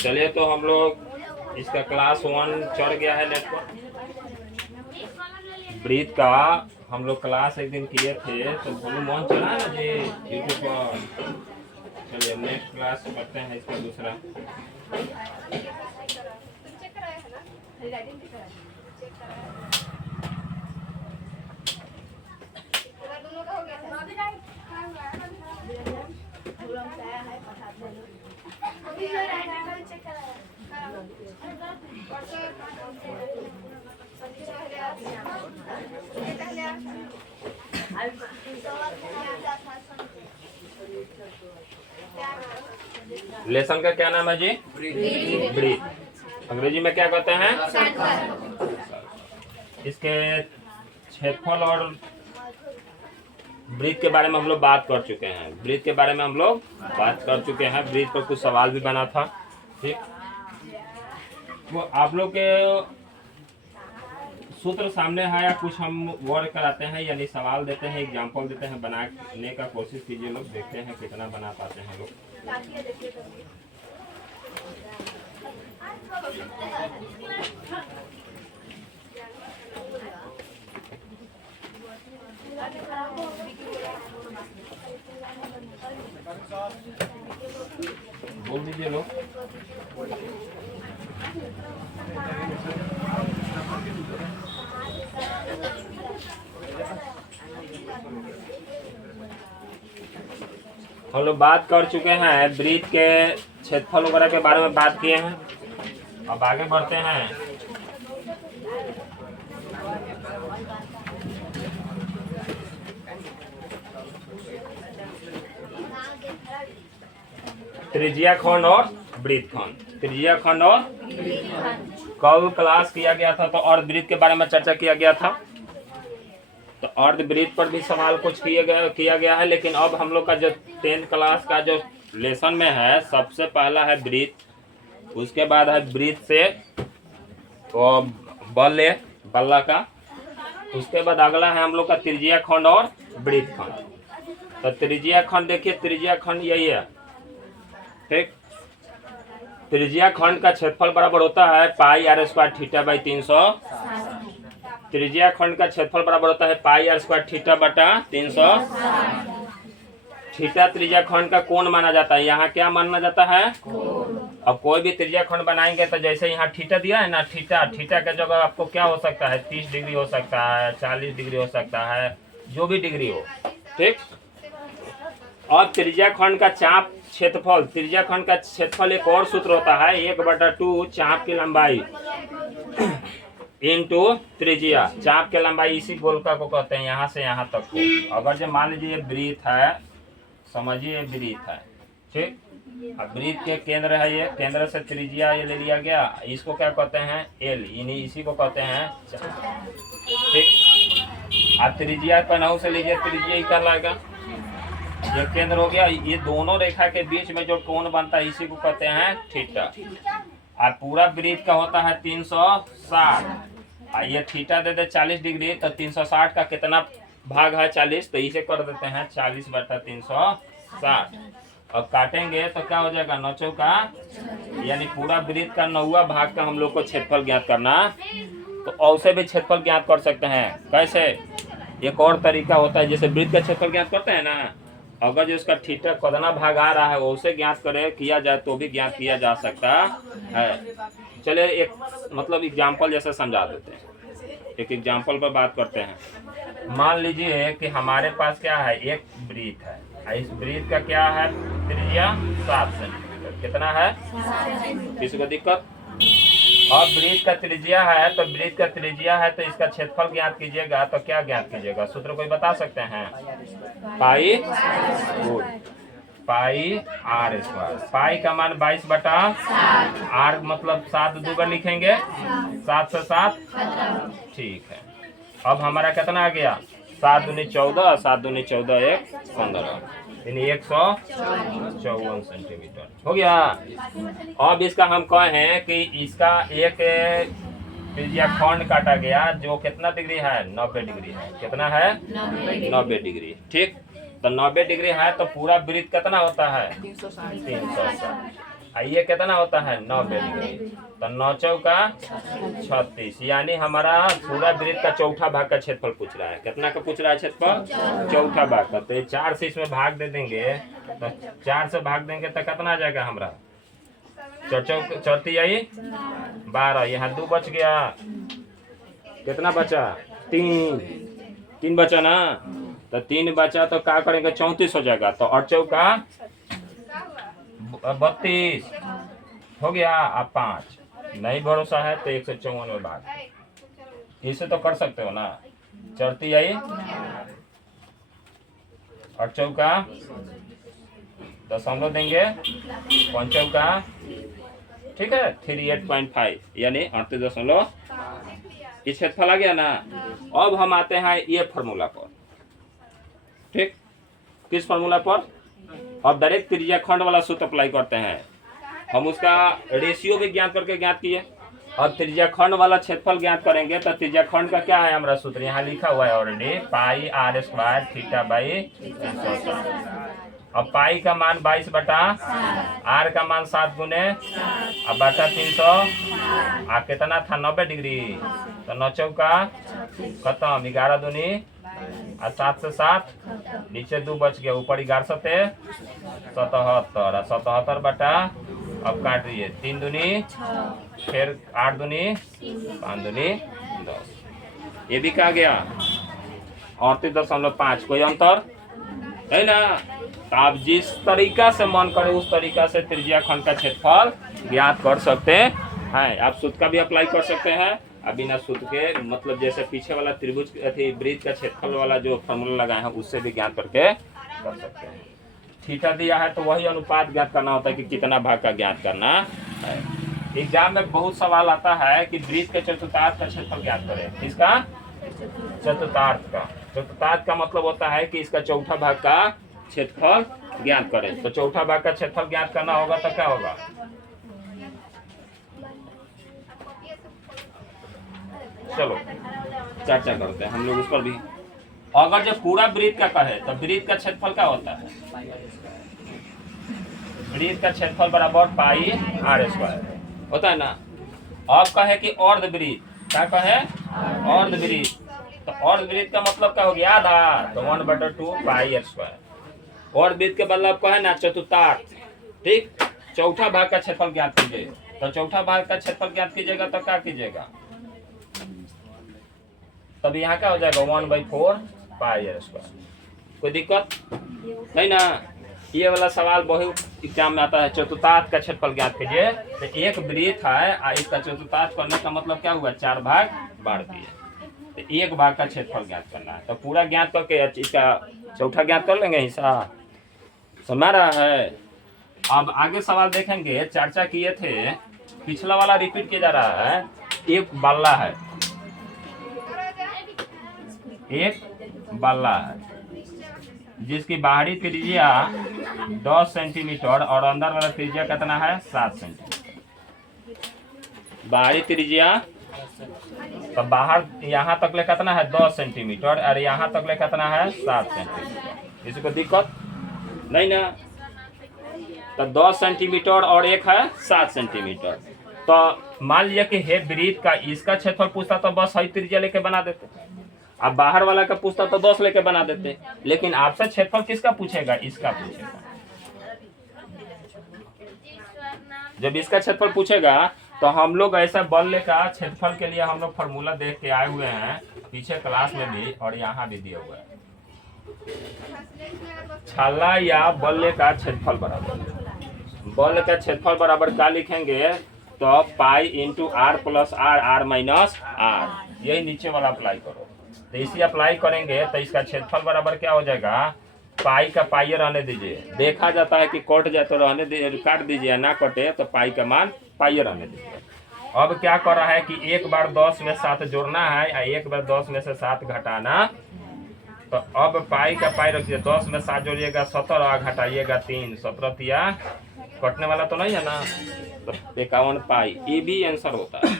चलिए तो हम लोग इसका क्लास 1 चढ़ गया है नेट पर। ब्रीथ का हम लोग क्लास एक दिन किए थे, तो भोलू मोहन चला है ना जी यूट्यूब पर। चलिए नेक्स्ट क्लास करते हैं इसका दूसरा। लेसन का क्या नाम है जी? ब्रीथ। अंग्रेजी में क्या कहते हैं? इसके क्षेत्रफल और ब्रीथ के बारे में हम लोग बात कर चुके हैं। ब्रीथ के बारे में हम लोग बात कर चुके हैं। ब्रीथ पर कुछ सवाल भी बना था, ठीक। वो आप लोग के सूत्र सामने है या कुछ हम वर्क कराते हैं, यानी सवाल देते हैं, एग्जाम्पल देते हैं, बनाने का कोशिश कीजिए लोग, देखते हैं कितना बना पाते हैं लोग। बोल दीजिए लोग। हम लोग बात कर चुके हैं ब्रीथ के क्षेत्रफल वगैरह के बारे में बात किए हैं। अब आगे बढ़ते हैं। त्रिज्या खंड और ब्रीथ खंड। त्रिज्या खंड और कल क्लास किया गया था तो अर्ध ब्रीथ के बारे में चर्चा किया गया था। तो अर्ध ब्रीथ पर भी सवाल कुछ किया गया है, लेकिन अब हम लोग का जो 10th क्लास का जो लेसन में है, सबसे पहला है ब्रीथ, उसके बाद है ब्रीथ से तो बल्ला का, उसके बाद अगला है हम लोग का त्रिज्या खंड और ब्रीथ खंड। तो त्रिज्या खंड देखिए, त्रिज्या खंड यही है, ठीक। त्रिज्या खंड का क्षेत्रफल बराबर होता है पाई आर स्क्वायर थीटा बाई 300। त्रिज्या खंड का क्षेत्रफल बराबर होता है पाई आर स्क्वायर थीटा बटा 300। थीटा त्रिज्या खंड का कोण माना जाता है। यहाँ क्या माना जाता है? अब कोई भी त्रिज्या खंड बनाएंगे तो जैसे यहाँ थीटा दिया है ना, थीटा के जगह आपको क्या हो सकता है? 30 डिग्री हो सकता है, 40 डिग्री हो सकता है, जो भी डिग्री हो, ठीक। और त्रिज्या खंड का चाप क्षेत्रफल, त्रिज्या खंड का क्षेत्रफल एक और सूत्र होता है 1/2 चाप की लंबाई इनटू त्रिज्या। चाप की लंबाई इसी गोलका को कहते हैं, यहाँ से यहाँ तक को। अगर जो मान लीजिए ये ब्रीथ है, समझिए ये ब्रीथ है, ठीक। अब ब्रीथ के केंद्र है, ये केंद्र से त्रिज्या ये ले लिया गया, इसको क्या कहते हैं? एल, इन्हीं इसी को कहते हैं, ठीक। अब त्रिज्या का नाम से लीजिए, त्रिज्या ही कहलाएगा। ये केंद्र हो गया, ये दोनों रेखा के बीच में जो कोण बनता है इसी को कहते हैं थीटा। और पूरा ब्रीथ का होता है 360। ये थीटा दे दे 40 डिग्री, तो 360 का कितना भाग है? 40, तो इसे कर देते हैं 40/360। अब काटेंगे तो क्या हो जाएगा? 9 चौका, यानी पूरा ब्रीथ का 9वां भाग का हम लोग को क्षेत्रफल ज्ञात करना। तो औसे भी क्षेत्रफल ज्ञात कर सकते हैं। कैसे? एक और तरीका होता है, जैसे ब्रीथ का क्षेत्रफल ज्ञात करते हैं ना, अगर जो उसका थीटा कितना भाग आ रहा है उसे ज्ञात किया जाए तो भी ज्ञात किया जा सकता है। चलिए एक मतलब एग्जाम्पल जैसे समझा देते हैं। एक एग्जाम्पल पर बात करते हैं। मान लीजिए कि हमारे पास क्या है? एक ब्रीथ है। इस ब्रीथ का क्या है? त्रिज्या 7 सेंटीमीटर। कितना है? किसी को दिक्कत? और ब्रीथ का त्रिज्या है, तो ब्रीथ का त्रिज्या है तो इसका क्षेत्रफल ज्ञात कीजिएगा, तो क्या ज्ञात कीजिएगा? सूत्र कोई बता सकते हैं? पाई आर स्क्वायर। पाई का मान 22/, आर मतलब 7 दूगा लिखेंगे, 7 से 7, ठीक है। अब हमारा कितना आ गया? 7 दूनी 14, 7 दूनी 14, 1 15, यानी 154 सेंटीमीटर हो गया। अब इसका हम कहें कि इसका एक त्रिज्या खंड काटा गया जो कितना डिग्री है? 90 डिग्री है। कितना है? 90 डिग्री, ठीक। तो 90 डिग्री है तो पूरा वृत्त कितना होता है? 360। ये कितना होता है 90 डिग्री। तो 9 चौका 36, यानी हमारा पूरा वृत्त का चौथा भाग का क्षेत्रफल पूछ रहा है। कितना का पूछ रहा है क्षेत्रफल? चौथा भाग का। तो ये 4 से इसमें भाग दे देंगे, तो 4 से भाग देंगे तो कितना आ जाएगा हमारा? 4 आई 12, यहाँ 2 बच गया, कितना बचा? 3 बचा ना, तो 3 बचा तो क्या करेंगे? 34 हो जाएगा। तो 8 चौका 32 हो गया। अब 5 नहीं भरोसा है तो 154 में भाग, इसे तो कर सकते हो ना। 34 आई 8 चौका दशमलव देंगे, 5 चौका, ठीक है, 38.5 यानी 38.5। ये क्षेत्रफल आ गया ना। अब हम आते हैं ये फॉर्मूला पर, ठीक। किस फॉर्मूला पर? अब डायरेक्ट त्रिज्या खंड वाला सूत्र अप्लाई करते हैं। हम उसका रेशियो भी ज्ञात करके ज्ञात किए। अब त्रिज्या खंड वाला क्षेत्रफल ज्ञात करेंगे तो त्रिज्या खंड का क्या है हमारा सूत्र? यहाँ लिखा हुआ है already, pi r square theta by 360। अब पाई का मान 22 बटा r का मान 7 गुने अब बटा 300, आ कितना था? 90 डिग्री। तो 9 चौका खत्म, 11 दूनी और 7 से 7 नीचे 2 बच गया, ऊपर 11 सते 77 और 77 बटा, अब काट रही 3 दूनी, फिर 8 दूनी 5 दूनी 10। ये भी कहा गया 38.5। कोई अंतर है ना? तो आप जिस तरीका से मन करे उस तरीका से त्रिज्या खंड का क्षेत्रफल ज्ञात कर सकते हैं। आप सूत्र का भी अप्लाई कर सकते हैं। अब बिना सूत्र के, मतलब जैसे पीछे वाला त्रिभुज वृत्त का क्षेत्रफल वाला जो फॉर्मूला लगाए हैं उससे भी ज्ञात करके कर सकते हैं। थीटा दिया है तो वही अनुपात ज्ञात करना होता है कि कितना भाग का ज्ञात करना है। एग्जाम में बहुत सवाल आता है कि वृत्त के चतुर्थांश का क्षेत्रफल ज्ञात करें। इसका चतुर्थांश का, चतुर्थांश का मतलब होता है कि इसका चौथा भाग का क्षेत्रफल ज्ञात करें। तो चौथा भाग का क्षेत्रफल ज्ञात करना होगा तो क्या होगा? चलो चर्चा करते हैं हम लोग उस पर भी। अगर जब पूरा वृत्त का कहे तो वृत्त का क्षेत्रफल क्या होता है? वृत्त का क्षेत्रफल बराबर पाई r स्क्वायर होता है ना। अब कहे कि अर्धवृत्त, क्या कहे? अर्धवृत्त। तो अर्धवृत्त का मतलब क्या हो गया? आधा, तो 1/2 पाई r स्क्वायर। अर्धवृत्त के मतलब कहे ना चतुर्थांश, ठीक। चौथा भाग का क्षेत्रफल ज्ञात कीजिए। तो चौथा भाग का क्षेत्रफल ज्ञात कीजिएगा तो क्या कीजिएगा? तब यहाँ क्या हो जाएगा? 1/4 पाई r स्क्वायर। कोई दिक्कत नहीं ना? ये वाला सवाल बहुत एग्जाम में आता है। चतुर्थांश का क्षेत्रफल ज्ञात कीजिए। तो एक वृत्त है और इसका चतुर्थांश करने का मतलब क्या हुआ? 4 भाग बांट दिए, तो 1 भाग का क्षेत्रफल ज्ञात करना है। तो पूरा ज्ञात करके इसका चौथा ज्ञात कर लेंगे। हिस्सा समझ रहा है? अब आगे सवाल देखेंगे। चर्चा किए थे, पिछला वाला रिपीट किया जा रहा है। एक बल्ला है, एक बल्ला है जिसकी बाहरी त्रिज्या 10 सेंटीमीटर और अंदर वाला त्रिज्या कितना है? 7 सेंटीमीटर। बाहरी त्रिज्या तो बाहर यहाँ तक ले कितना है? 10 सेंटीमीटर और यहाँ तक ले कितना है? 7 सेंटीमीटर। इसको दिक्कत नहीं ना? तो 10 सेंटीमीटर और एक है 7 सेंटीमीटर। तो मान लिया कि हे वृत्त का इसका क्षेत्रफल पूछता तो बस हई त्रिज्या लेके बना देते। अब बाहर वाला का पूछता तो 10 लेके बना देते। लेकिन आपसे क्षेत्रफल किसका पूछेगा? इसका पूछेगा। जब इसका क्षेत्रफल पूछेगा तो हम लोग ऐसा बल्ले का क्षेत्रफल के लिए हम लोग फॉर्मूला देख के आए हुए हैं पीछे क्लास में भी, और यहाँ भी दिया हुआ है। छाला या बल्ले का क्षेत्रफल बराबर, बल का क्षेत्रफल बराबर क्या लिखेंगे? तो pi into r plus r minus r। यही नीचे वाला अप्लाई करो। तो इसी अप्लाई करेंगे तो इसका क्षेत्रफल बराबर क्या हो जाएगा? पाई का पाई रहने दीजिए। देखा जाता है कि कट जाए तो रहने दीजिए, काट दीजिए, ना कटे तो पाई का मान पाई रहने दीजिए। अब क्या कर रहा है कि एक बार 10 में 7 जोड़ना है और एक बार 10 में से 7 घटाना। तो अब पाई का पाई रखिए, 10 में 7 जोड़िएगा 17, घटाइएगा 3, 17 तिया कटने वाला तो नहीं है ना, तो 51 पाई। ये भी आंसर होता है।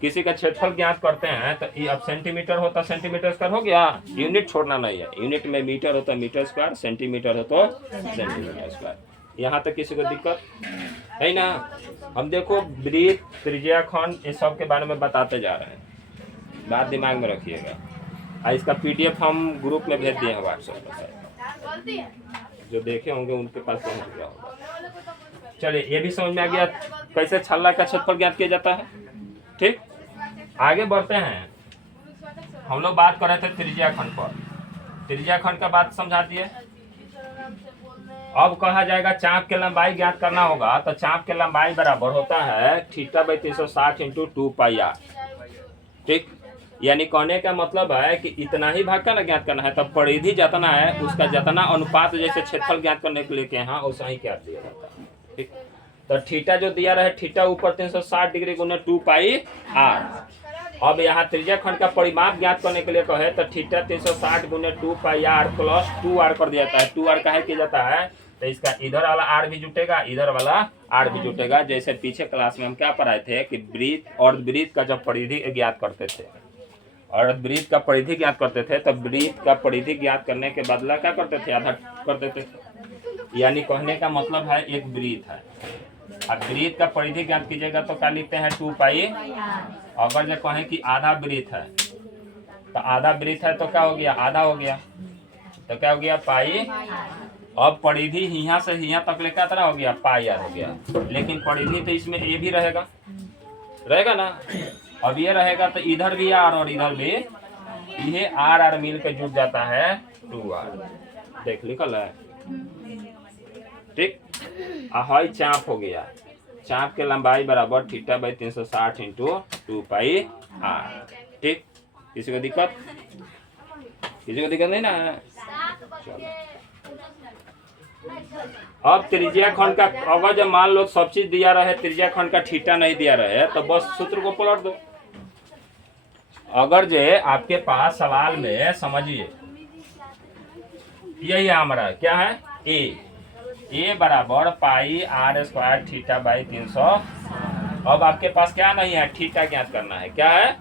किसी का क्षेत्रफल ज्ञात करते हैं तो ये अब सेंटीमीटर होता सेंटीमीटर स्क्वायर हो गया। यूनिट छोड़ना नहीं है, यूनिट में मीटर हो तो मीटर स्क्वायर, सेंटीमीटर हो तो सेंटीमीटर स्क्वायर। यहाँ तक किसी को दिक्कत है ना? हम देखो वृत्त, त्रिज्या, खंड इस सब के बारे में बताते जा रहे हैं, बात दिमाग में रखिएगा। और इसका PDF हम ग्रुप में भेज दिए हैं व्हाट्सएप पर, जो देखे होंगे उनके पास पहुंच गया होगा। चलिए ये भी समझ में आ गया कैसे छल्ला का क्षेत्रफल ज्ञात किया जाता है। ठीक, आगे बढ़ते हैं। हम लोग बात कर रहे थे त्रिज्या खंड पर, त्रिज्या खंड का बात समझा दिए। अब कहा जाएगा चाप की लंबाई ज्ञात करना होगा, तो चाप की लंबाई बराबर होता है θ/360 × 2πr। ठीक, यानी कहने का मतलब है कि इतना ही भाग का ना ज्ञात करना है, तब परिधि जितना है उसका जितना अनुपात जैसे क्षेत्रफल ज्ञात करने के लिए के यहाँ वैसा ही क्या दिया जाता है। ठीक, तो थीटा जो दिया रहे, थीटा ऊपर 360 डिग्री गुने 2πr। अब यहाँ त्रिज्या खंड का परिमाप ज्ञात करने के लिए कहे तो थीटा 360 गुने 2πr प्लस 2r कर दिया जाता है। 2r काहे किया जाता है, तो इसका इधर वाला r भी जुटेगा, इधर वाला r भी जुटेगा। जैसे पीछे क्लास में हम क्या पढ़ाए थे कि वृत्त और वृत्त का जब परिधि ज्ञात करते थे, और वृत्त का परिधि ज्ञात करते थे, तो वृत्त का परिधि ज्ञात करने के बदला क्या करते थे, आधा कर देते थे। यानी कहने का मतलब है एक वृत्त है, अब वृत्त का परिधि ज्ञात कीजिएगा तो क्या लिखते हैं 2π। अगर जो कहें कि आधा वृत्त है, तो आधा वृत्त है तो क्या हो गया, आधा हो गया, तो क्या हो गया पाई। अब परिधि यहाँ से यहाँ तक ले कितना हो गया, πr हो गया। लेकिन परिधि तो इसमें a भी रहेगा ना। अब ये रहेगा तो इधर भी r और इधर भी, ये r मिल के जुट जाता है 2r। देख लिखल है। ठीक, हाई चाप हो गया, चाप के लंबाई बराबर θ/360 × 2πr। ठीक, किसी को दिक्कत नहीं ना? अब त्रिज्या खंड का अगर जब मान लो सब चीज दिया रहे, त्रिज्या खंड का थीटा नहीं दिया रहे, तो बस सूत्र को पलट दो। अगर जे आपके पास सवाल में समझिए यही हमारा क्या है, a बराबर πr² θ/300। अब आपके पास क्या नहीं है, थीटा ज्ञात करना है। क्या है,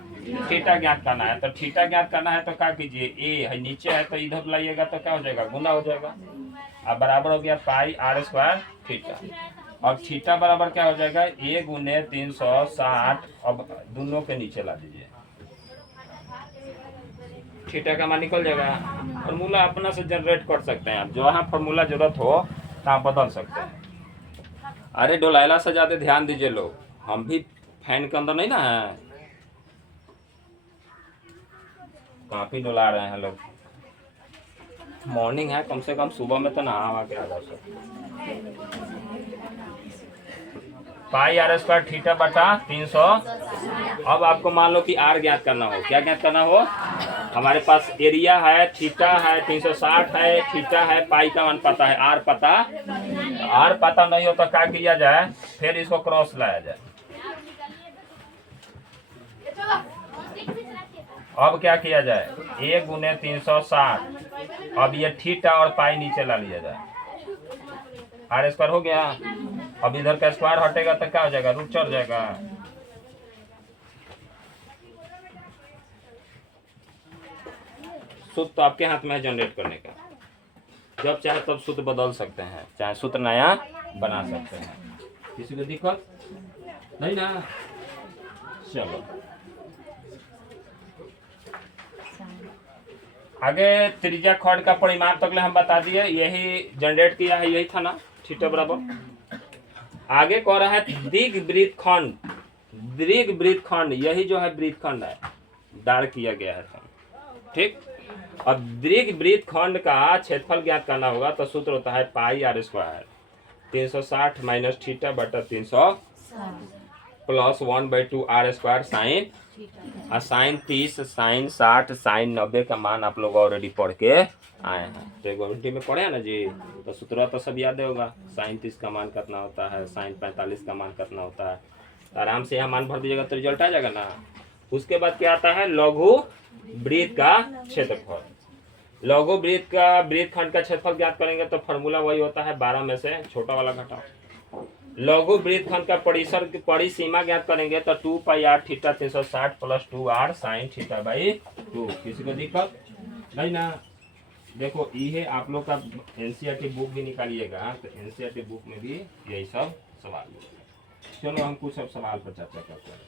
थीटा ज्ञात करना है। तो थीटा ज्ञात करना है तो क्या कीजिए, a है नीचे है तो इधर लाइएगा तो क्या हो जाएगा, गुना हो जाएगा। अब बराबर हो गया πr²θ। अब थीटा बराबर क्या हो जाएगा, a गुने 360। अब दोनों के नीचे ला दीजिए, थीटा का मान निकल जाएगा। फॉर्मूला अपना से जनरेट कर सकते हैं आप, जो यहाँ फॉर्मूला जरूरत हो तो आप बदल सकते हैं। अरे डोलाइला से ज्यादा ध्यान दीजिए लोग, हम भी फैन के अंदर नहीं ना है, काफी डोला रहे हैं लोग। मॉर्निंग है, कम से कम सुबह में तो नहा के आ जाओ सब। πr²θ/300। अब आपको मान लो कि r ज्ञात करना हो, क्या ज्ञात करना हो, हमारे पास एरिया है, थीटा है, 360 है, थीटा है, पाई का मान पता है, r पता नहीं हो तो क्या किया जाए, फिर इसको क्रॉस लाया जाए। अब क्या किया जाए, a गुने 360। अब ये थीटा और पाई नीचे ला लिया जाए, r² हो गया। अब इधर का स्क्वायर हटेगा तो क्या हो जाएगा, रूट चढ़ जाएगा। सूत्र तो आपके हाथ में है जनरेट करने का, जब चाहे तब सूत्र बदल सकते हैं, चाहे सूत्र नया बना सकते हैं। किसी को दिक्कत नहीं ना? चलो आगे त्रिज्या खंड का परिमाप तक हम बता दिए, यही जनरेट किया है, यही था ना, थीटा बराबर। आगे कह रहा है दीर्घ वृत्त खंड, दीर्घ वृत्त खंड, यही जो है वृत्त खंड है, दार किया गया है। ठीक, अब दीर्घ वृत्त खंड का क्षेत्रफल ज्ञात करना होगा तो सूत्र होता है πr² 360 minus θ/300 plus 1/2r² sine, और साइन 30, साइन 60, साइन 90 का मान आप लोग ऑलरेडी पढ़ के आए हैं, ट्रिग्नोमेट्री में पढ़े हैं ना जी, तो सूत्र तो सब याद होगा। साइन 30 का मान कितना होता है, साइन 45 का मान कितना होता है, तो आराम से यहाँ मान भर दीजिएगा तो रिजल्ट आ जाएगा ना। उसके बाद क्या आता है, लघु वृत्त का क्षेत्रफल। लघु वृत्त का वृत्त खंड का क्षेत्रफल ज्ञात करेंगे तो फॉर्मूला वही होता है, 12 में से छोटा वाला घटाओ। लघु वृत्त खंड का परिसीमा ज्ञात करेंगे तो 2πr θ 360 प्लस 2r sin θ/2। किसी को दिक्कत नहीं ना? देखो ये आप लोग का एनसीईआरटी बुक भी निकालिएगा तो एनसीईआरटी बुक में भी यही सब सवाल मिलेगा। चलो हम कुछ अब सवाल पर चर्चा करते हैं।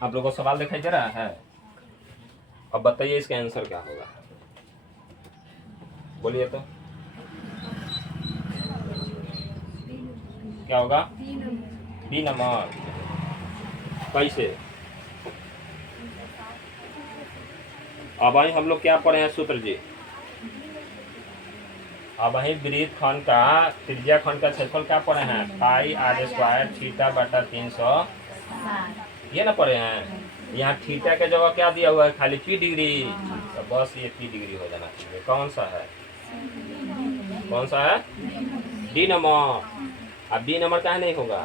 आप लोगों को सवाल दिखाई दे रहा है? अब बताइए इसका आंसर क्या होगा, बोलिए तो क्या होगा? B number. कैसे? अब वही हम लोग क्या पढ़े हैं सूत्र जी? अब वही वृत्त खंड का त्रिज्या खंड का क्षेत्रफल क्या पढ़े हैं? पाई आर स्क्वायर थीटा बटा 300, ये ना पढ़े हैं? यहाँ थीटा के जगह क्या दिया हुआ है? खाली पी डिग्री। तो बस ये पी डिग्री हो जाना चाहिए। कौन सा है? कौन सा है? D number. अब डी नंबर क्या नहीं होगा?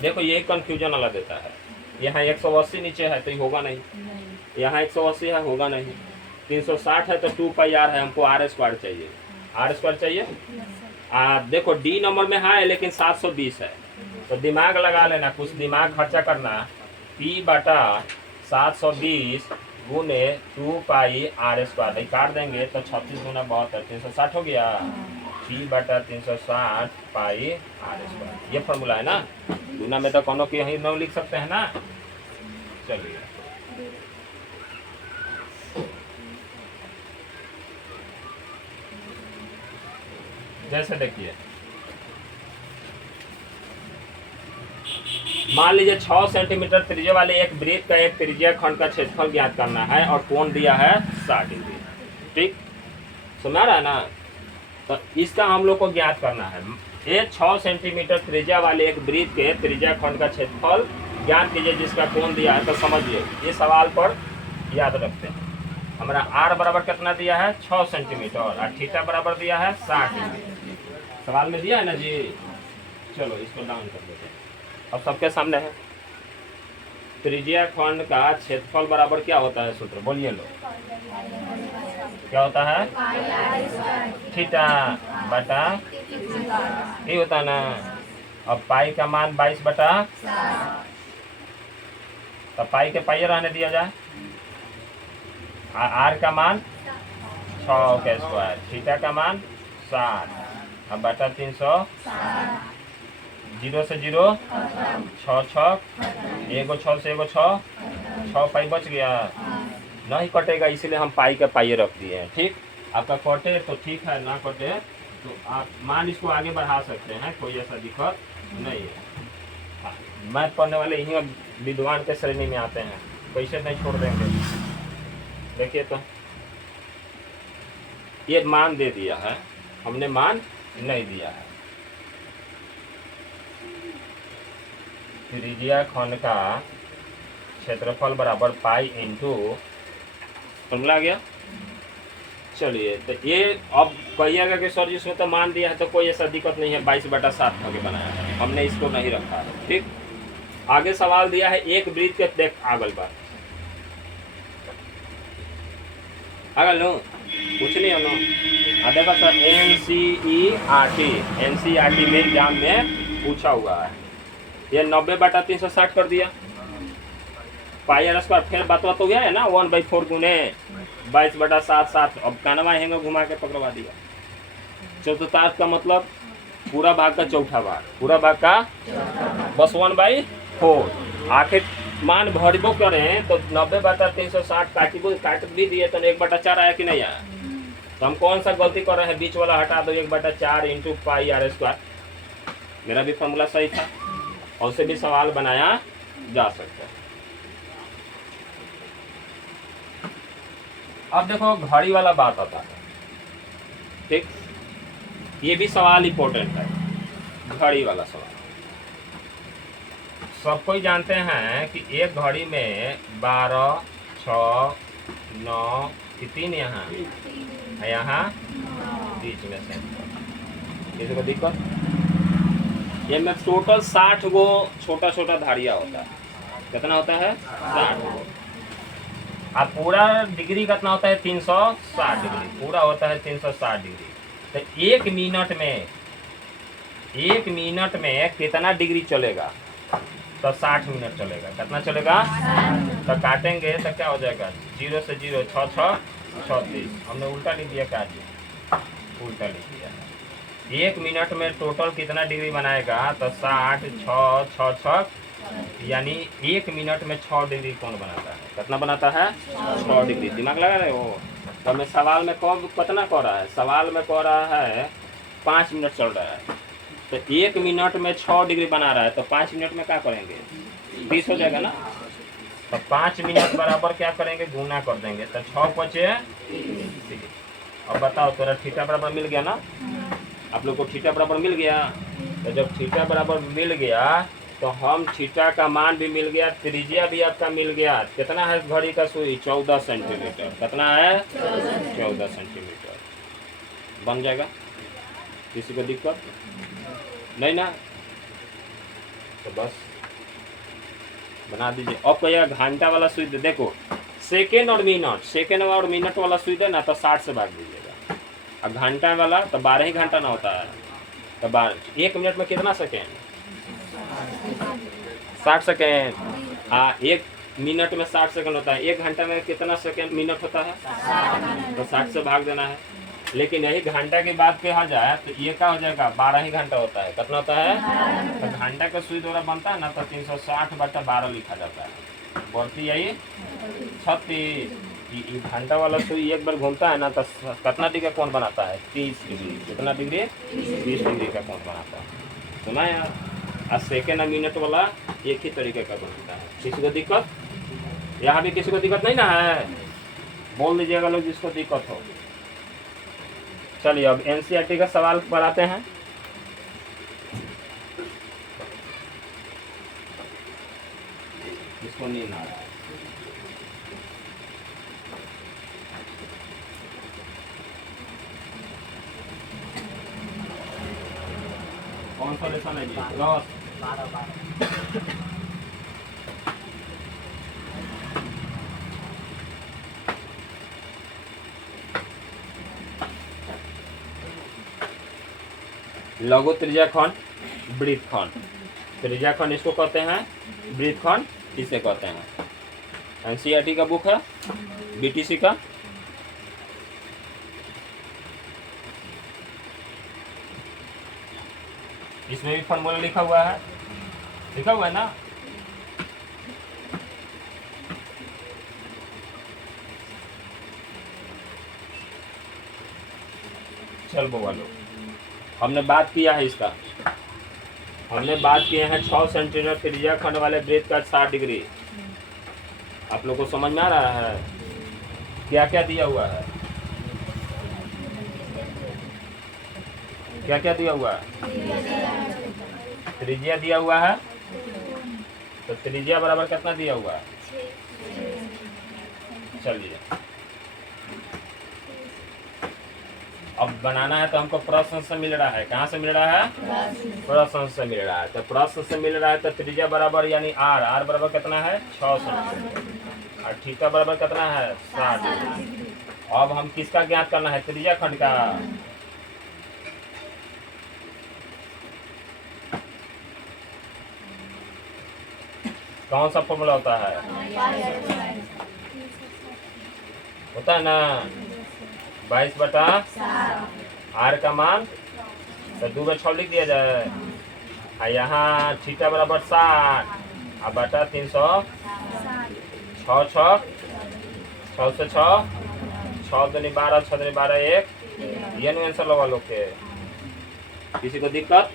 देखो ये कंफ्यूजन वाला देता है। यहाँ 180 नीचे है तो ये होगा नहीं, यहाँ 180 है होगा नहीं, 360 है तो 2 पाई आर है, हमको आर स्क्वायर चाहिए। आर स्क्वायर चाहिए। देखो डी नंबर में है लेकिन 720 है, तो दिमाग लगा लेना, कुछ दिमाग खर्चा करना। पी बटा 720 गुने 2 पाई आर स्क्वायर काट देंगे तो 36 गुना 72 360 हो गया। पी बटा 360 पाई आर स्क्वायर, ये फॉर्मूला है ना। गुना में तो कोनो की यही नौ लिख सकते हैं ना। चलिए जैसे देखिए, मान लीजिए 6 सेंटीमीटर त्रिज्या वाले एक वृत्त का एक त्रिज्या खंड का क्षेत्रफल ज्ञात करना है और कोण दिया है 60 डिग्री। ठीक, समझ रहा है ना? तो इसका हम लोग को ज्ञात करना है। ये 6 सेंटीमीटर त्रिज्या वाले एक वृत्त के त्रिज्या खंड का क्षेत्रफल ज्ञात कीजिए जिसका कोण दिया है। तो समझिए ये सवाल पर याद रखते हैं। हमारा आर बराबर कितना दिया है? 6 सेंटीमीटर और थीटा बराबर दिया है 60 डिग्री। सवाल में दिया है ना जी। चलो इसको डाउन कर देते हैं। अब सबके सामने है त्रिज्या खंड का क्षेत्रफल बराबर क्या होता है? सूत्र बोलिए लो, क्या होता है? थीटा बटा ये होता है ना। अब पाई का मान 22 बटा, तो पाई के पाई रहने दिया जाए। आर का मान 6 का स्क्वायर, थीटा का मान 60, अब बटा 300, 0 से 0 6 6 एगो 6 से एगो 6 6 पाई बच गया, नहीं कटेगा इसलिए हम पाई के पाई रख दिए हैं। ठीक, आपका कटे तो ठीक है, ना कटे तो आप मान इसको आगे बढ़ा सकते हैं, कोई ऐसा दिक्कत नहीं है। मैथ पढ़ने वाले यही विद्वान के श्रेणी में आते हैं, पैसे नहीं छोड़ देंगे। देखिए तो ये मान दे दिया है, हमने मान नहीं दिया है। त्रिज्या खंड का क्षेत्रफल बराबर पाई इंटू फॉर्मूला आ गया। चलिए तो ये अब कहिएगा कि सर जी इसमें तो मान दिया है तो कोई ऐसा दिक्कत नहीं है, 22 बटा 7 करके बनाया है, हमने इसको नहीं रखा है। ठीक, आगे सवाल दिया है एक वृत्त के, देख आगल बात अगर लो कुछ नहीं होना। देखो सर एनसीईआरटी में एग्जाम में पूछा हुआ है, ये 90 बटा 360 कर दिया, पाई आर स्क्वायर, फिर बात तो गया है ना 1/4 गुने 22 बटा 7 अब कानवा हैंगे घुमा के पकड़वा दिया। चतुर्थांश का मतलब पूरा भाग का चौथा भाग, पूरा भाग का बस 1/4। आखिर मान भरबो करें तो 90 बटा 360 काट भी दिए तो 1/4 आया कि नहीं आया? तो हम कौन सा गलती कर रहे हैं? बीच वाला हटा दो, 1/4 इंटू पाई आर स्क्वायर। मेरा भी फॉर्मूला सही था, और उससे भी सवाल बनाया जा सकता है। अब देखो घड़ी वाला बात आता है। ठीक, ये भी सवाल इंपॉर्टेंट है, घड़ी वाला सवाल। सब कोई जानते हैं कि एक घड़ी में 12 6 9 की 3 यहाँ बीच में से, किसी को दिक्कत? ये में टोटल 60 गो छोटा छोटा धारिया होता है। कितना होता है? 60 गो। अब पूरा डिग्री कितना होता है? 360 डिग्री, पूरा होता है 360 डिग्री। तो एक मिनट में कितना डिग्री चलेगा? तो 60 मिनट चलेगा। कितना चलेगा? तो काटेंगे तो क्या हो जाएगा? 0 से 0 6 6 36। हमने उल्टा लिख दिया क्या जी? उल्टा लिख दिया। 1 मिनट में टोटल कितना डिग्री बनाएगा? तो 60 6 6 6, यानी 1 मिनट में 6 डिग्री कौन बनाता है? कितना बनाता है? 6 डिग्री। दिमाग लगा रहे हो? तो हमें सवाल में कब कितना कह रहा है? सवाल में कह रहा है 5 मिनट चल रहा है, तो 1 मिनट में 6 डिग्री बना रहा है, तो 5 मिनट में क्या करेंगे? 20 हो जाएगा ना। तो 5 मिनट बराबर क्या करेंगे? गुना कर देंगे, तो 6 बचे। अब बताओ, तेरा थीटा बराबर मिल गया ना? आप लोग को थीटा बराबर मिल गया। तो जब थीटा बराबर मिल गया तो हम थीटा का मान भी मिल गया, त्रिज्या भी आपका मिल गया। कितना है घड़ी का सुई? 14 सेंटीमीटर। कितना है? 14 सेंटीमीटर। बन जाएगा? किसी को दिक्कत नहीं ना? तो बस बना दीजिए। अब कोई घंटा वाला सुई दे, देखो सेकेंड और मिनट वाला सुई दे ना, तो 60 से भाग दीजिएगा। अब घंटा वाला तो 12 ही घंटा ना होता है, तो 1 मिनट में कितना सेकेंड? 60 सेकेंड। 1 मिनट में 60 सेकेंड होता है। 1 घंटा में कितना सेकेंड मिनट होता है? तो 60 से भाग देना है। लेकिन यही घंटा की बात कहा जाए तो ये क्या हो जाएगा? 12 ही घंटा होता है। कितना होता है? तो घंटा का सुई द्वारा बनता है ना, तो 360/12 लिखा जाता है। बढ़ती यही 36। घंटा वाला सुई एक बार घूमता है ना, तो कितना डिग्री कौन बनाता है? 30 डिग्री। कितना डिग्री? 20 डिग्री का कौन बनाता है? सुना यार? और सेकेंड और मिनट वाला एक ही तरीके का बनता है। किसी को दिक्कत? यहाँ भी किसी को दिक्कत नहीं ना है? बोल दीजिएगा लोग जिसको दिक्कत हो। चलिए अब एनसीईआरटी का सवाल पर आते हैं। इसको नींद आ रहा है। कौन सा लेसन है जी? 10 लघु त्रिज्याखंड, वृत्तखंड। त्रिज्याखंड इसको कहते हैं, वृत्तखंड इसे कहते हैं। एनसीईआरटी का बुक है, बीटीसी का। इसमें भी फॉर्मूला लिखा हुआ है, ना? चल वो वालों, हमने बात किया है इसका। हमने बात किए हैं 6 सेंटीमीटर त्रिज्याखंड वाले वृत्त का 60 डिग्री। आप लोग को समझ में आ रहा है? क्या क्या दिया हुआ है? क्या क्या दिया हुआ है? त्रिज्या दिया हुआ है। तो त्रिज्या बराबर कितना दिया हुआ है? चलिए अब बनाना है, तो हमको प्रश्न से मिल रहा है। कहाँ से मिल रहा है? प्रश्न से मिल रहा है। तो प्रश्न से मिल रहा है, तो त्रिज्या बराबर यानी आर बराबर कितना है? 6 सेंटीमीटर। और थीटा बराबर कितना है? 60। अब हम किसका ज्ञात करना है? त्रिज्याखंड का। कौन सा फॉर्मूला होता है? होता है ना 22/7। आर का मान तो 2/6 लिख दिया जाए। और यहाँ थीटा बराबर 60 और बटा 300। 6 6 6 से 6 6 दूनी 12 6 दूनी 12 1। ये नहीं आंसर लगा लोग के। किसी को दिक्कत?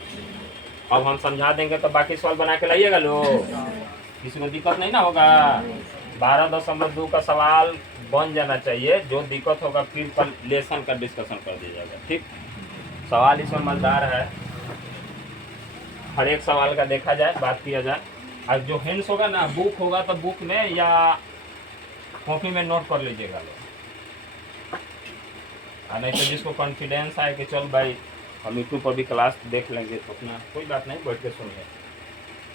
अब हम समझा देंगे तो बाकी सवाल बना के लाइएगा लोग। किसी को दिक्कत नहीं ना होगा? 12.2 का सवाल बन जाना चाहिए। जो दिक्कत होगा फिर कल लेसन का डिस्कशन कर दीजिएगा, ठीक? सवाल इसमें मजेदार है, हर एक सवाल का देखा जाए, बात किया जाए। और जो हिंट्स होगा ना, बुक होगा तो बुक में या कॉपी में नोट कर लीजिएगा लोग। और नहीं तो जिसको कॉन्फिडेंस आए कि चल भाई हम यूट्यूब पर भी क्लास देख लेंगे, तो अपना कोई बात नहीं, बैठ के सुनिए।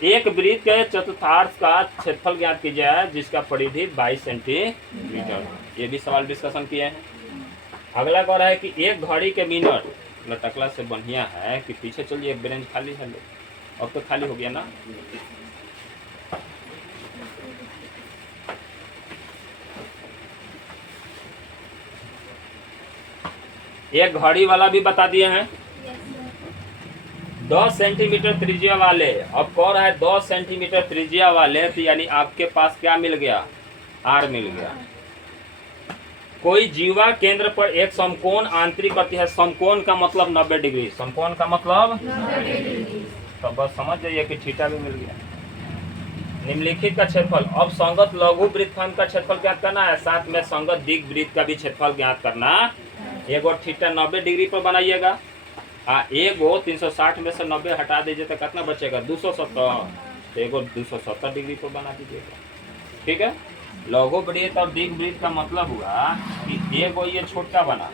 एक वृत्त के चतुर्थांश का क्षेत्रफल ज्ञात कीजिए जिसका परिधि 22 सेंटीमीटर। ये भी सवाल डिस्कशन किए हैं। अगला कह रहा है कि एक घड़ी के मिनट, लटकला से बढ़िया है कि पीछे चलिए, ब्रेंच खाली है लोग। अब तो खाली हो गया ना? एक घड़ी वाला भी बता दिए हैं। 10 सेंटीमीटर त्रिज्या वाले, अब कह रहा है 10 सेंटीमीटर त्रिज्या वाले, तो यानी आपके पास क्या मिल गया, आर मिल गया। कोई जीवा केंद्र पर एक समकोण आंतरिक करती है, समकोण का मतलब 90 डिग्री, समकोण का मतलब 90 डिग्री। तो बस समझ जाइए कि थीटा भी मिल गया। निम्नलिखित का क्षेत्रफल, अब संगत लघु वृत्तखंड का क्षेत्रफल ज्ञात करना है, साथ में संगत दिग वृत्त का भी क्षेत्रफल ज्ञात करना। एक और थीटा 90 डिग्री पर बनाइएगा, एक वो 360 में से 90 हटा दीजिए तो कितना बचेगा, 270। तो एक और 270 डिग्री पर बना दीजिएगा। ठीक है, लघु वृत्त और दिग वृत्त का मतलब हुआ कि एक वो ये छोटा बना,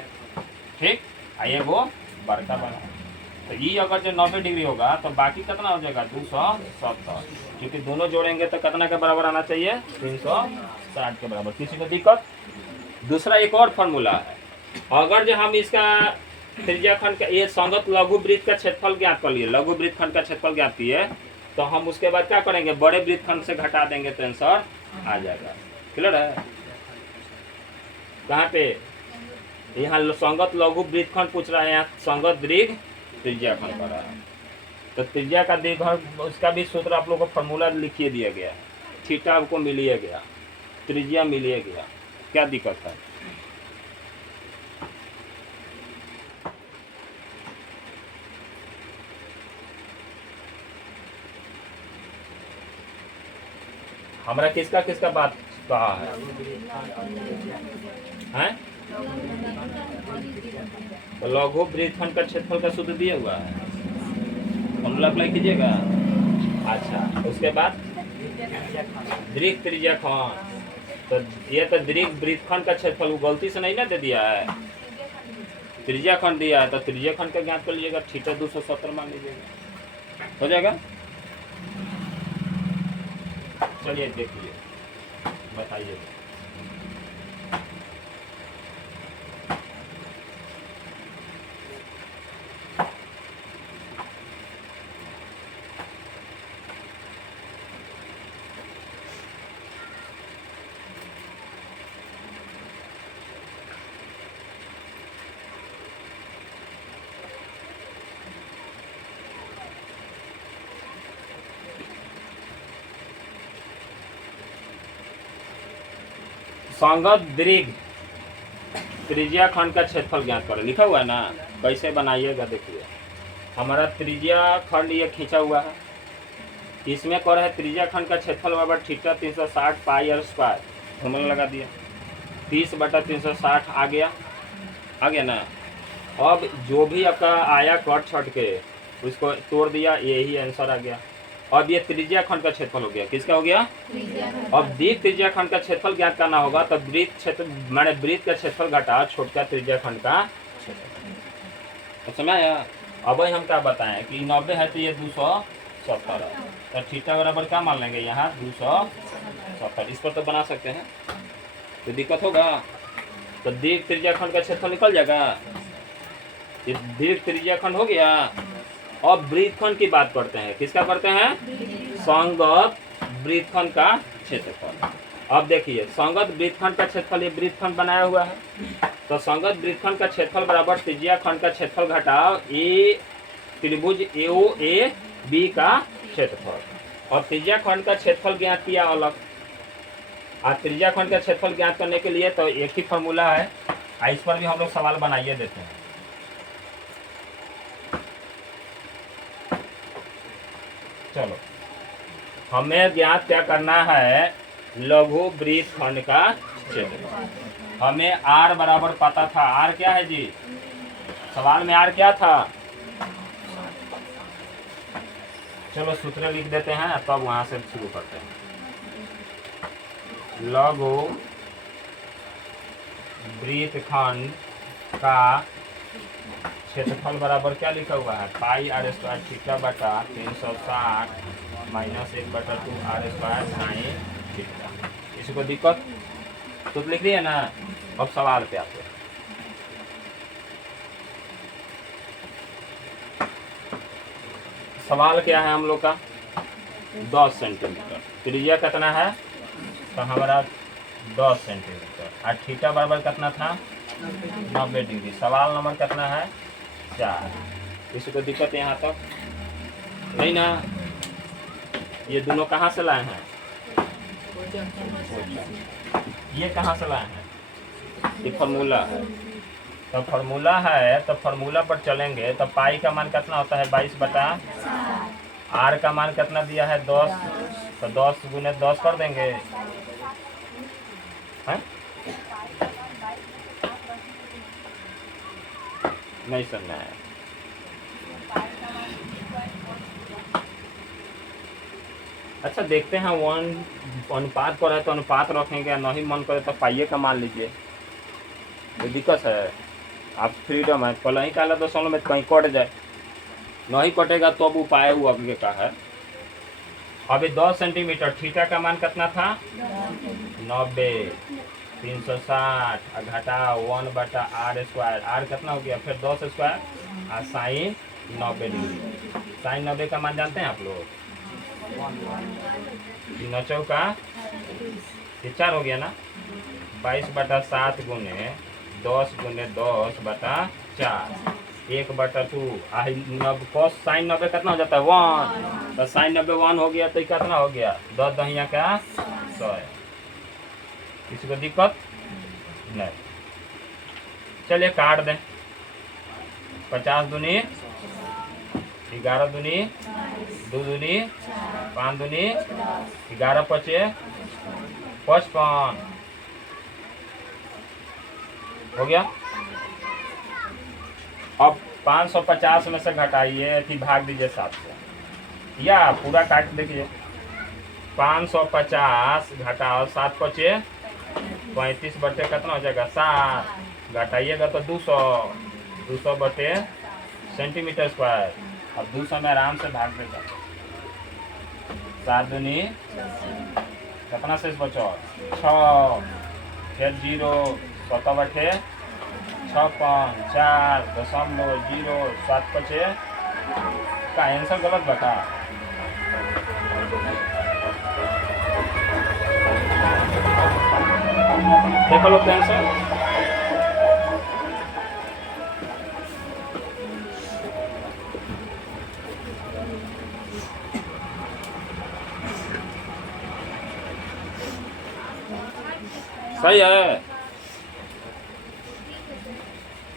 ठीक, एक वो बड़का बना। तो ये अगर जो 90 डिग्री होगा तो बाकी कितना हो जाएगा, 270, क्योंकि दोनों जोड़ेंगे तो कितना के बराबर आना चाहिए, 360 के बराबर। किसी को दिक्कत? दूसरा एक और फॉर्मूला है, अगर जो हम इसका त्रिज्याखंड का ये संगत लघु वृत्त का क्षेत्रफल ज्ञात कर लिए, लघु वृत्तखंड का क्षेत्रफल ज्ञात किए, तो हम उसके बाद क्या करेंगे, बड़े वृत्तखंड से घटा देंगे तो आंसर आ जाएगा। क्लियर है? कहाँ पे, यहाँ संगत लघु वृत्तखंड पूछ रहा है, यहाँ संगत दीर्घ त्रिज्याखंड कर रहा है। तो त्रिज्या का दीर्घ उसका भी सूत्र आप लोगों को फॉर्मूला लिखिए दिया गया, थीटा आपको मिलिए गया, त्रिज्या मिलिए गया, क्या दिक्कत है? हमारा किसका किसका बात कहा है, हैं? तो लघु वृत्तखंड का क्षेत्रफल का सूत्र दिया हुआ है, फॉर्मूला अप्लाई कीजिएगा। अच्छा, उसके बाद दीर्घ त्रिज्याखंड, तो ये तो दीर्घ वृत्तखंड का क्षेत्रफल गलती से नहीं ना दे दिया है, त्रिज्याखंड दिया है, तो त्रिज्याखंड का ज्ञात कर लीजिएगा, थीटा 270 मान लीजिएगा, हो जाएगा। चलिए देखिए, बताइए। संगत दीर्घ त्रिज्याखंड का क्षेत्रफल ज्ञात करें, लिखा हुआ है ना, कैसे बनाइएगा देखिए। हमारा त्रिज्याखंड ये खींचा हुआ है, इसमें कर है त्रिज्याखंड का क्षेत्रफल बराबर theta 360 pi R square, formula लगा दिया, 30/360 आ गया ना। अब जो भी आपका आया कट छट के उसको तोड़ दिया, यही आंसर आ गया। अब ये त्रिज्याखंड का क्षेत्रफल हो गया, किसका हो गया, अब दीर्घ त्रिज्याखंड का क्षेत्रफल ज्ञात करना होगा, तो वृत्त क्षेत्र माने वृत्त का क्षेत्रफल घटा छोटका त्रिज्याखंड का क्षेत्रफल। तो समझ आया? अब हम क्या बताएं कि 90 है तो ये 270, तो थीटा बराबर क्या मान लेंगे यहाँ 270, इस पर तो बना सकते हैं, तो दिक्कत होगा। तो दीर्घ त्रिज्याखंड का क्षेत्रफल निकल जाएगा, ये दीर्घ त्रिज्याखंड हो गया। अब वृत्तखंड की बात करते हैं, किसका करते हैं, संगत वृत्तखंड का क्षेत्रफल। अब देखिए संगत वृत्तखंड का क्षेत्रफल, ये वृत्तखंड बनाया हुआ है, तो संगत वृत्तखंड का क्षेत्रफल बराबर त्रिज्याखंड का क्षेत्रफल घटाओ ए त्रिभुज एओ ए बी का क्षेत्रफल। और त्रिज्याखंड का क्षेत्रफल ज्ञात किया अलग, और त्रिज्याखंड का क्षेत्रफल ज्ञात करने के लिए तो एक ही फॉर्मूला है, इस पर भी हम लोग सवाल बनाइए देते हैं। चलो, हमें ज्ञात क्या करना है, लघु वृत्तखंड का क्षेत्रफल। हमें आर बराबर पता था, आर क्या है जी, सवाल में आर क्या था, चलो सूत्र लिख देते हैं तब वहां से शुरू करते हैं। लघु वृत्तखंड का क्षेत्रफल बराबर क्या लिखा हुआ है, पाई आर स्क्वायर थीटा बटा 360 minus 1/2 R square sine theta. किसी को दिक्कत तो लिख लिया ना। अब सवाल पे आते हैं, सवाल क्या है हम लोग का, 10 सेंटीमीटर, त्रिज्या कितना है, तो हमारा 10 सेंटीमीटर, और थीटा बराबर कितना था 90 डिग्री। सवाल नंबर कितना है 4। किसी को दिक्कत है यहाँ तक नहीं ना? ये दोनों कहाँ से लाए हैं? ये कहाँ से लाए हैं? ये फार्मूला है। तो फार्मूला है तो फार्मूला पर चलेंगे तो पाई का मान कितना होता है 22/। आर का मान कितना दिया है 10, तो 10 गुने 10 कर देंगे है? नहीं समझना है। अच्छा देखते हैं 1 अनुपात पर है तो अनुपात रखेंगे, नहीं मन करे तो पाइये का मान लीजिए। ये दिक्कत है, आप फ्रीडम है। पहले ही काला 10 में कहीं कट जाए, नहीं कटेगा तो अब उपाय वो आगे का है। अभी 10 सेंटीमीटर थीटा का मान कितना था 90, 360 घटाओ 1/r²। आर कितना हो गया फिर 10² और साइन 90 डिग्री। साइन 90 का मान जानते हैं आप लोग? 3 चौका 4 हो गया ना। 22/7 गुने 10 गुने 10/4 1/2। cos साइन 90 कितना हो जाता है 1, तो साइन 90 1 हो गया तो कितना हो गया 10 दहिया का 100। किसी को दिक्कत नहीं? चलिए काट दें। 50 दूनी 11 दूनी 2 दूनी 5 दूनी 11 पचे 55 हो गया। अब 550 में से घटाइए थी भाग दीजिए 7 से या पूरा काट देखिए। 550 घटाओ 7 पचे 35 बटे कितना हो जाएगा 7, घटाइएगा तो 200 बटे सेंटीमीटर स्क्वायर। अब 200 में आराम से भाग देगा। 7 दूनी कितना से बचो 6 फिर 0 17 बटे 56 4.07 पचे का आंसर गलत बता। देखो लोग आंसर सही है।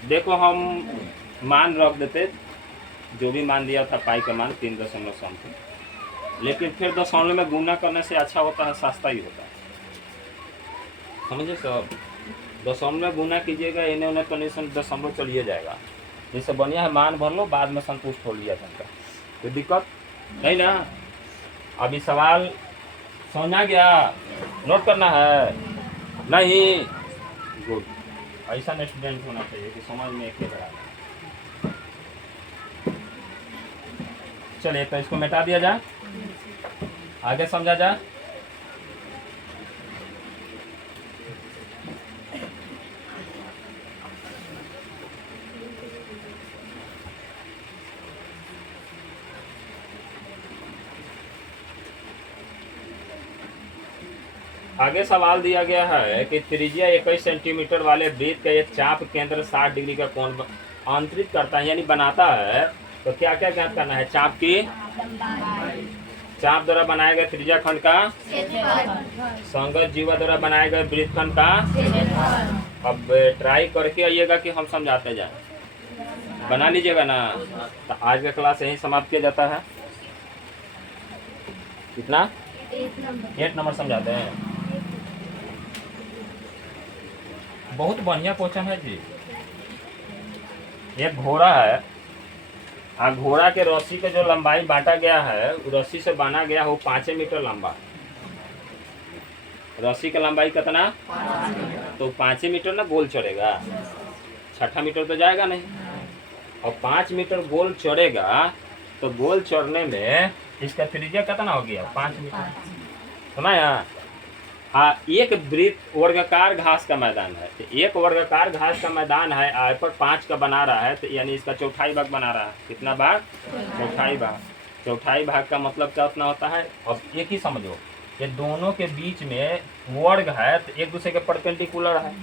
देखो हम मान रख देते, जो भी मान दिया था पाई का मान 3.something, लेकिन फिर दशमलव में गुना करने से अच्छा होता है, सस्ता ही होता है। समझे सब? दशमलव में गुना कीजिएगा, इन्हें उन्हें कंडीशन दशमलव चलिए जाएगा। जैसे बढ़िया है मान भर लो, बाद में संतुष्ट हो लिया जाएगा, कोई दिक्कत नहीं ना। अभी सवाल समझा गया? नोट करना है नहीं? गुड। ऐसा स्टूडेंट होना चाहिए कि समझ में एक बराबर। चलिए तो इसको मिटा दिया जाए, आगे समझा जाए। आगे सवाल दिया गया है कि त्रिज्या 21 सेंटीमीटर वाले वृत्त का एक चाप केंद्र 60 डिग्री का कोण आंतरित करता है यानी बनाता है, तो क्या क्या ज्ञात करना है? चाप की चाप द्वारा बनाए गए त्रिज्या खंड का संगत जीवा द्वारा बनाए गए वृत्त खंड का। अब ट्राई करके आइएगा कि हम समझाते जाए, बना लीजिएगा ना। तो आज का क्लास यही समाप्त किया जाता है। कितना 8 नंबर समझाते हैं। बहुत बढ़िया क्वेश्चन है जी। एक घोड़ा है, घोड़ा के रस्सी के जो लंबाई बांटा गया है, रस्सी से बना गया हो 5 मीटर लंबा। रस्सी का लंबाई कितना? तो 5 मीटर ना गोल चढ़ेगा, 6 मीटर तो जाएगा नहीं। और 5 मीटर गोल चढ़ेगा तो गोल चढ़ने में इसका त्रिज्या कितना हो गया 5 मीटर। समझ? हाँ, एक वृत्त वर्गाकार घास का मैदान है, तो एक वर्गाकार घास का मैदान है, आय पर 5 का बना रहा है, तो यानी इसका चौथाई भाग बना रहा है। कितना भाग? चौथाई भाग। चौथाई भाग का मतलब क्या उतना होता है? अब एक ही समझो, ये दोनों के बीच में वर्ग है तो एक दूसरे के परपेंडिकुलर है,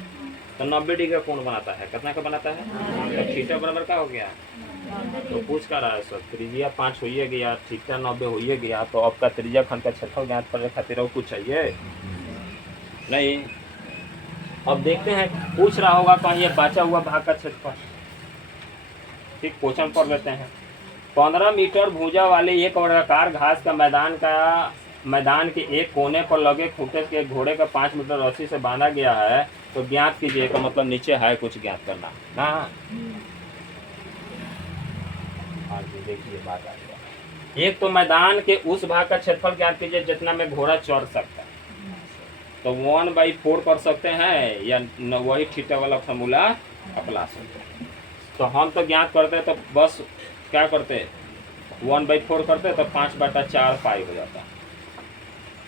तो 90 डिग्री का कोण बनाता है, कितना का बनाता है? तो थीटा बराबर क्या हो गया? तो पूछ कर रहा है सर, त्रिज्या 5 हो गया, थीटा 90 हो गया, तो आपका त्रिज्या खंड का क्षेत्रफल ज्ञात करने खातिर और कुछ चाहिए नहीं। अब देखते हैं, पूछ रहा होगा कहीं ये बचा हुआ भाग का क्षेत्रफल। ठीक, क्वेश्चन पढ़ लेते हैं। 15 मीटर भुजा वाले एक वर्गाकार घास का मैदान के एक कोने पर लगे खूंटे के घोड़े का 5 मीटर रस्सी से बांधा गया है, तो ज्ञात कीजिए का मतलब नीचे है कुछ ज्ञात करना ना। हाँ जी, देखिए बात आ गया। एक तो मैदान के उस भाग का क्षेत्रफल ज्ञात कीजिए जितना में घोड़ा चढ़ सकता है, तो 1/4 कर सकते हैं या वही थीटा वाला फॉर्मूला अपना सकते हैं। तो हम तो ज्ञात करते तो बस क्या करते, 1/4 करते तो 5/4 पाई हो जाता।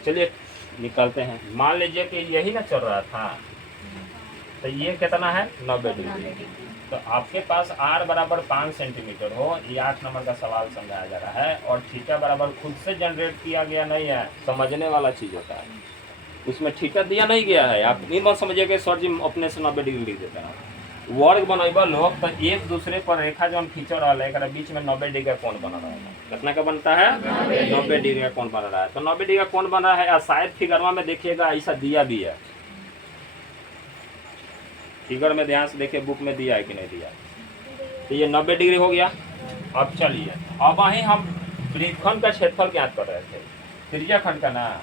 चलिए निकलते हैं। मान लीजिए कि यही ना चल रहा था, तो ये कितना है 90 डिग्री। तो आपके पास r बराबर 5 सेंटीमीटर हो, ये 8 नंबर का सवाल समझाया जा रहा है, और थीटा बराबर खुद से जनरेट किया गया नहीं है, समझने वाला चीज होता है, उसमें थीटा दिया नहीं गया है। आप नहीं बात समझिए सर जी अपने से 90 डिग्री लिख देते हैं। वर्ग बनैबा लोग तो एक दूसरे पर रेखा जो हम खींच रहा है बीच में 90 डिग्री का कोण बन रहा है। कितना का बनता है? 90 डिग्री का कोण बन रहा है। तो 90 डिग्री का कोण बन रहा है, और शायद फिगरवा में देखिएगा ऐसा दिया भी है। फिगर में ध्यान से देखिए, बुक में दिया है कि नहीं दिया। तो ये 90 डिग्री हो गया। अब चलिए, अब वहीं हम वृत्तखंड का क्षेत्रफल ज्ञात कर रहे थे, त्रिज्या खंड का ना।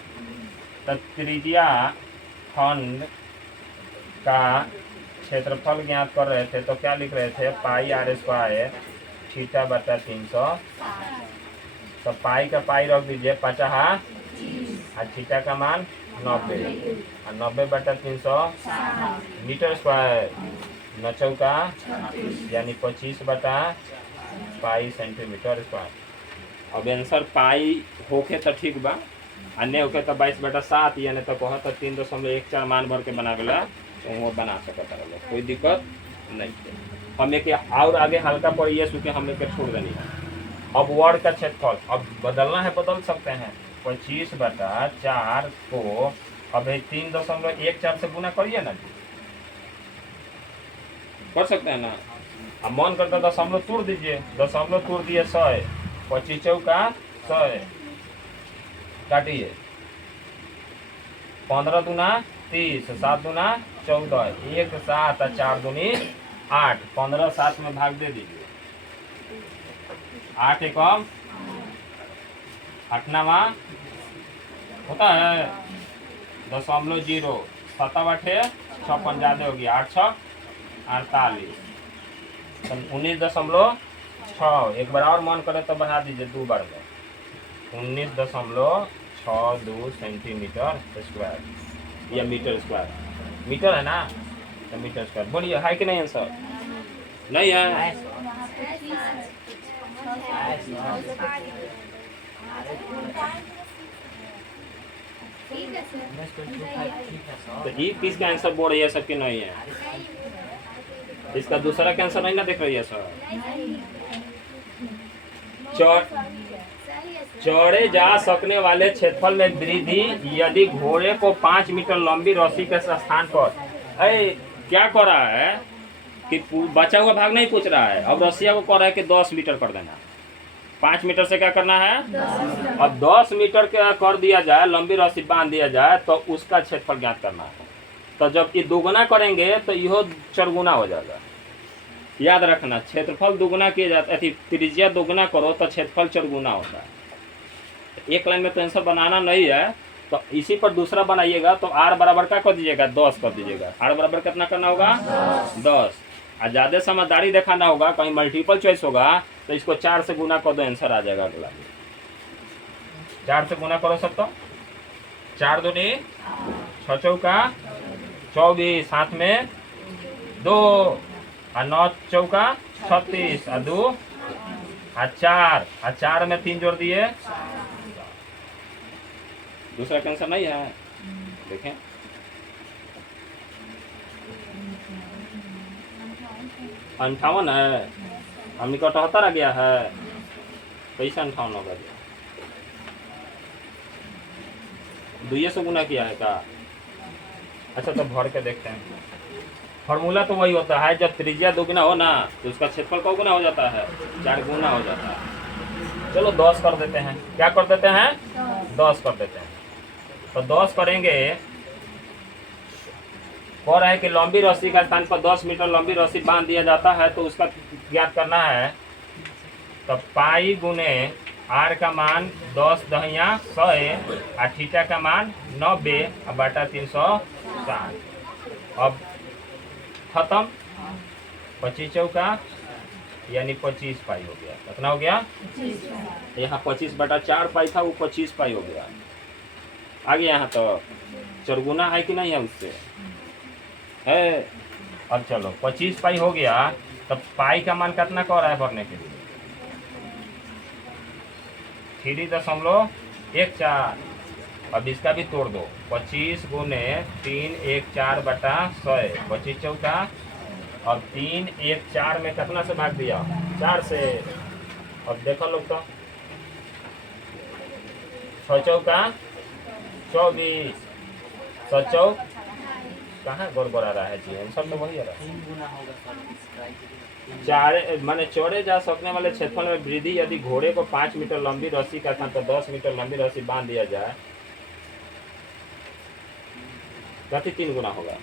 तो त्रिज्या खंड का क्षेत्रफल ज्ञात कर रहे थे, तो क्या लिख रहे थे? पाई r² थीटा बटा 300। तो पाई का पाई रख दीजिए 50, और थीटा का मान 90, और 90/300 मीटर स्क्वायर, 9 चौका यानी 25/पाई सेंटीमीटर स्क्वायर। अब आंसर पाई होके तो ठीक बा, अन्य होके तो 22/7 यानी तो कह तो 3.14 मान भर के बनावेला, तो वो बना सकता है, कोई दिक्कत नहीं है। हम एक और आगे हल्का पढ़िए, सुखे हम एक छोड़ देनी है। अब वर्ग का क्षेत्रफल अब बदलना है, बदल सकते हैं। 25/4 को अब 3.14 से गुना करिए ना, कर सकते हैं ना। अब मन करता दशमलव तोड़ दीजिए, दशमलव तोड़ दिए 100, 25 चौका 100, काटिए 15 दूना 30, 7 दूना 14, 1 7 और 4 दूनी 8, 15 7 में भाग दे दीजिए। 8 एकम 8 नवा होता है 0.0, 7 8 56 ज्यादा होगी, 8 6 48, 19.6। एक बार और मन करे तो बढ़ा दीजिए 2 बार में, 19.62 सेंटीमीटर स्क्वायर या मीटर स्क्वायर। मीटर है ना, तो मीटर स्क्वायर बोलिए, है कि नहीं आंसर? नहीं है? तो ये किसका आंसर बोल रही है, सबके नहीं है? इसका दूसरा का आंसर नहीं ना देख रही है सर? चढ़े जा सकने वाले क्षेत्रफल में वृद्धि यदि घोड़े को 5 मीटर लंबी रस्सी के स्थान पर, क्या कर रहा है कि बचा हुआ भाग नहीं पूछ रहा है, अब रस्सिया को कर रहा है कि 10 मीटर कर देना। 5 मीटर से क्या करना है? अब 10 मीटर का कर दिया जाए, लंबी रस्सी बांध दिया जाए, तो उसका क्षेत्रफल ज्ञात करना है। तो जब ये दोगुना करेंगे तो यह 4 गुना हो जाएगा। याद रखना, क्षेत्रफल दोगुना किया जाता है, त्रिज्या दोगुना करो तो क्षेत्रफल 4 गुना होता है। एक लाइन में तो आंसर बनाना नहीं है, तो इसी पर दूसरा बनाइएगा। तो r बराबर क्या कर दीजिएगा? 10 कर दीजिएगा। r बराबर कितना करना होगा? 10। और ज़्यादा समझदारी दिखाना होगा, कहीं मल्टीपल चॉइस होगा तो इसको 4 से गुना कर दो, आंसर आ जाएगा अगला। 4 से गुना करो सब, तो 4 दूनी 6 चौका 24, साथ में 2, और 9 चौका 36, और 2 और 4, और 4 में 3 जोड़ दिए। दूसरा कैंसर नहीं है, देखें 58 है, हम निकट 78 आ गया है, कैसे 58 होगा? 2 से गुना किया है का? अच्छा, तो भर के देखते हैं। फॉर्मूला तो वही होता है, जब त्रिज्या दोगुना हो ना तो उसका क्षेत्रफल कौ गुना हो जाता है, 4 गुना हो जाता है। चलो 10 कर देते हैं, क्या कर देते हैं, 10 कर देते हैं। तो 10 करेंगे, कह रहा है कि लंबी रस्सी का स्थान पर 10 मीटर लंबी रस्सी बांध दिया जाता है, तो उसका ज्ञात करना है। तो पाई गुने आर का मान 10 दहिया 100 और थीटा का मान 90 और बटा 360। अब खत्म, 25 चौका यानी 25 पाई हो गया। कितना हो गया, यहाँ 25 बटा 4 पाई था, वो 25 पाई हो गया। आगे यहाँ तो चरगुना है कि नहीं है, उससे है। अब चलो 25 पाई हो गया, तब पाई का मान कितना कह रहा है भरने के लिए, 3.14। अब इसका भी तोड़ दो, 25 गुने 314 बटा 100, 25 चौका। अब 314 में कितना से भाग दिया, 4 से। अब देखो लोग तो 6 चौका 24, 7 चौक कहाँ गड़बड़ आ रहा है जी, आंसर तो वही आ रहा है। 4 माने चौड़े जा सकने वाले क्षेत्रफल में वृद्धि यदि घोड़े को 5 मीटर लंबी रस्सी का था तो 10 मीटर लंबी रस्सी बांध दिया जाए, गति 3 गुना होगा।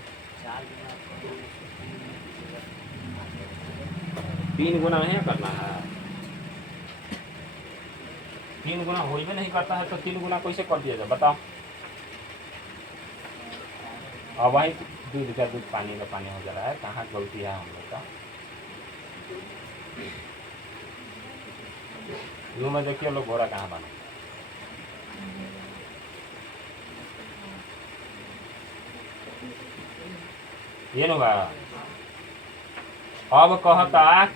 3 गुना नहीं करना है, 3 गुना हो ही नहीं करता है तो 3 गुना कैसे कर दिया जाए बताओ। अब वही दूध का दूध पानी का पानी हो जा रहा है, कहाँ गलती है हम लोग का। यूं में देखिए लोग घोड़ा कहाँ बना, ये नु बा। अब कहता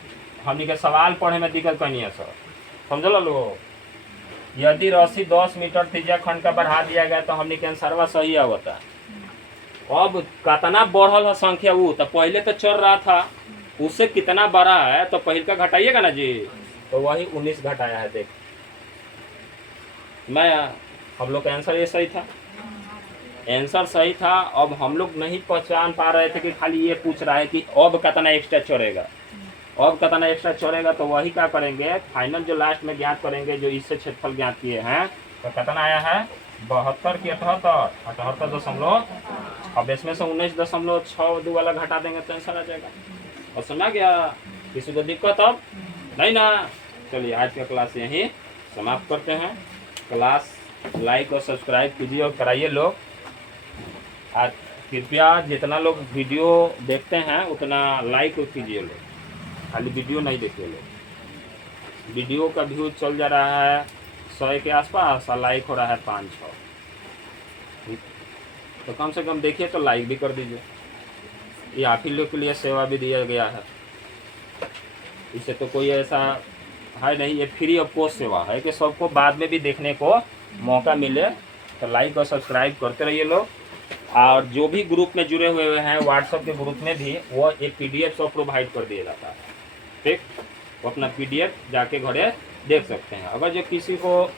हमनी के सवाल पढ़े में दिक्कत नहीं है सर, समझल लोग। यदि रस्सी 10 मीटर त्रिज्या खंड का बढ़ा दिया गया तो हमनी के आंसरवा सही आवता। अब कितना बढ़ल है संख्या, वो तो पहले तो चल रहा था, उससे कितना बड़ा है तो पहले का घटाइएगा ना जी, तो वही 19 घटाया है। देख मैं, हम लोग का आंसर ये सही था, आंसर सही था। अब हम लोग नहीं पहचान पा रहे थे कि खाली ये पूछ रहा है कि अब कितना एक्स्ट्रा चढ़ेगा, अब कितना एक्स्ट्रा चढ़ेगा। तो वही क्या करेंगे, फाइनल जो लास्ट में ज्ञात करेंगे, जो इससे क्षेत्रफल ज्ञात किए हैं, तो कितना आया है 72 की 78.78। अब इसमें से 19.62 वाला घटा देंगे तो आंसर आ जाएगा। और सुना गया, किसी को दिक्कत अब नहीं ना। चलिए आज का क्लास यहीं समाप्त करते हैं। क्लास लाइक और सब्सक्राइब कीजिए और कराइए लोग। आज कृपया जितना लोग वीडियो देखते हैं उतना लाइक कीजिए लोग, खाली वीडियो नहीं देखिए लोग। वीडियो का व्यू चल जा रहा है 100 के आसपास और लाइक हो रहा है 5-6, तो कम से कम देखिए तो लाइक भी कर दीजिए। ये आप ही लोग के लिए सेवा भी दिया गया है, इससे तो कोई ऐसा है नहीं, ये फ्री ऑफ कॉस्ट सेवा है कि सबको बाद में भी देखने को मौका मिले। तो लाइक और सब्सक्राइब करते रहिए लोग। और जो भी ग्रुप में जुड़े हुए हैं व्हाट्सएप के ग्रुप में भी वो एक PDF सब प्रोवाइड कर दिया जाता है, ठीक। वो अपना PDF जाके घरे देख सकते हैं। अगर जो किसी को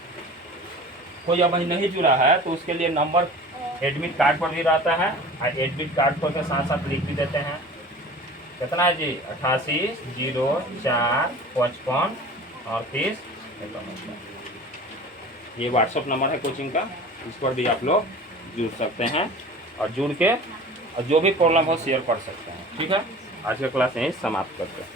कोई अभी नहीं जुड़ा है तो उसके लिए नंबर एडमिट कार्ड पर भी रहता है, और एडमिट कार्ड पर के साथ साथ लिख भी देते हैं। कितना है जी, 88045538। ये व्हाट्सएप नंबर है कोचिंग का, इस पर भी आप लोग जुड़ सकते हैं और जुड़ के और जो भी प्रॉब्लम हो शेयर कर सकते हैं, ठीक है। आज का क्लास यहीं समाप्त करते हैं।